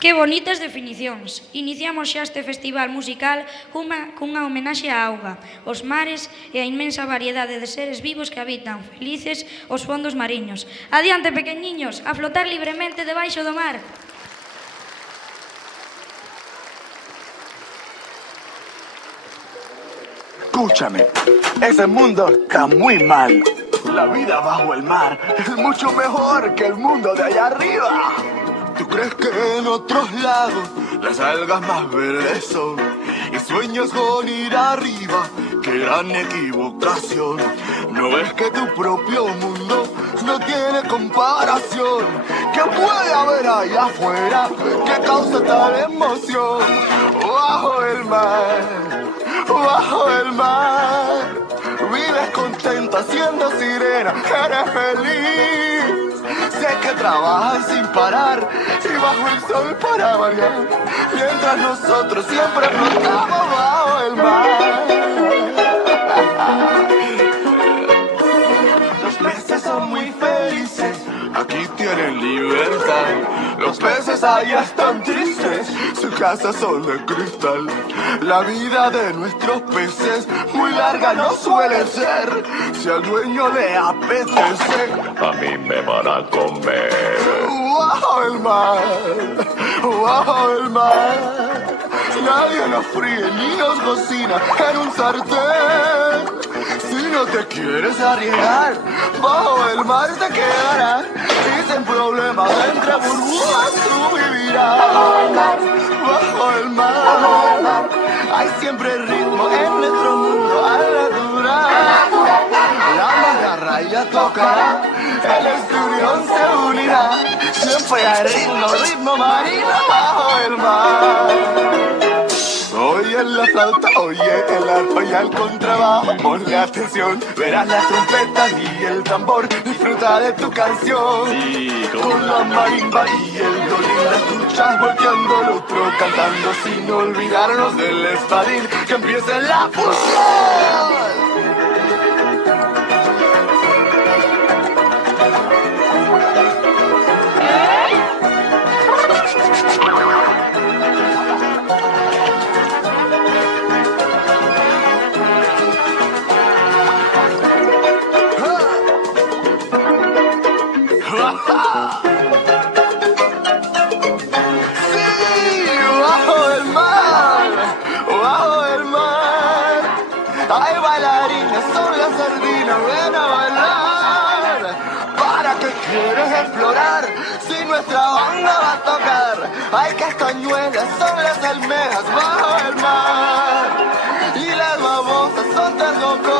Que bonitas definicións. Iniciamos xa este festival musical cunha homenaxe á auga, os mares e a inmensa variedade de seres vivos que habitan felices os fondos mariños. Adiante, pequeniños, a flotar libremente debaixo do mar. Escúchame, ese mundo está muy mal. La vida bajo el mar es mucho mejor que el mundo de allá arriba. ¿Tú crees que en otros lados las algas más verdes son? Y sueños con ir arriba, qué gran equivocación. ¿No ves que tu propio mundo no tiene comparación? ¿Qué puede haber allá afuera que causa tal emoción? Bajo el mar, bajo el mar, vives contenta siendo sirena, eres feliz. Sé que trabajan sin parar y bajo el sol para variar, mientras nosotros siempre flotamos bajo el mar. Los peces son muy felices, aquí tienen libertad. Los peces allá están tristes, sus casas son de cristal. La vida de nuestros peces muy larga no suele ser. Si al dueño le apetece, a mí me van a comer. bajo el mar, bajo el mar. Nadie nos fríe ni nos cocina en un sartén. Si no te quieres arriesgar, bajo el mar te quedarás. Y sin problemas entre burbujas tú vivirás. Bajo el mar, hay siempre ritmo en nuestro mundo al natural. La magarra ya tocará, el esturión se unirá. Siempre hay ritmo, ritmo marino bajo el mar. Oye la flauta, oye el arpa y al contrabajo, ponle atención, verás las trompetas y el tambor, disfruta de tu canción. Sí, con la marimba y el violín, las truchas volteando, el otro cantando, sin olvidarnos del espadín, que empiece la fusión. Hay bailarines, son las sardinas, ven a bailar. ¿Para qué quieres explorar si nuestra banda va a tocar? Hay castañuelas, son las almejas bajo el mar. Y las babosas son tergocos.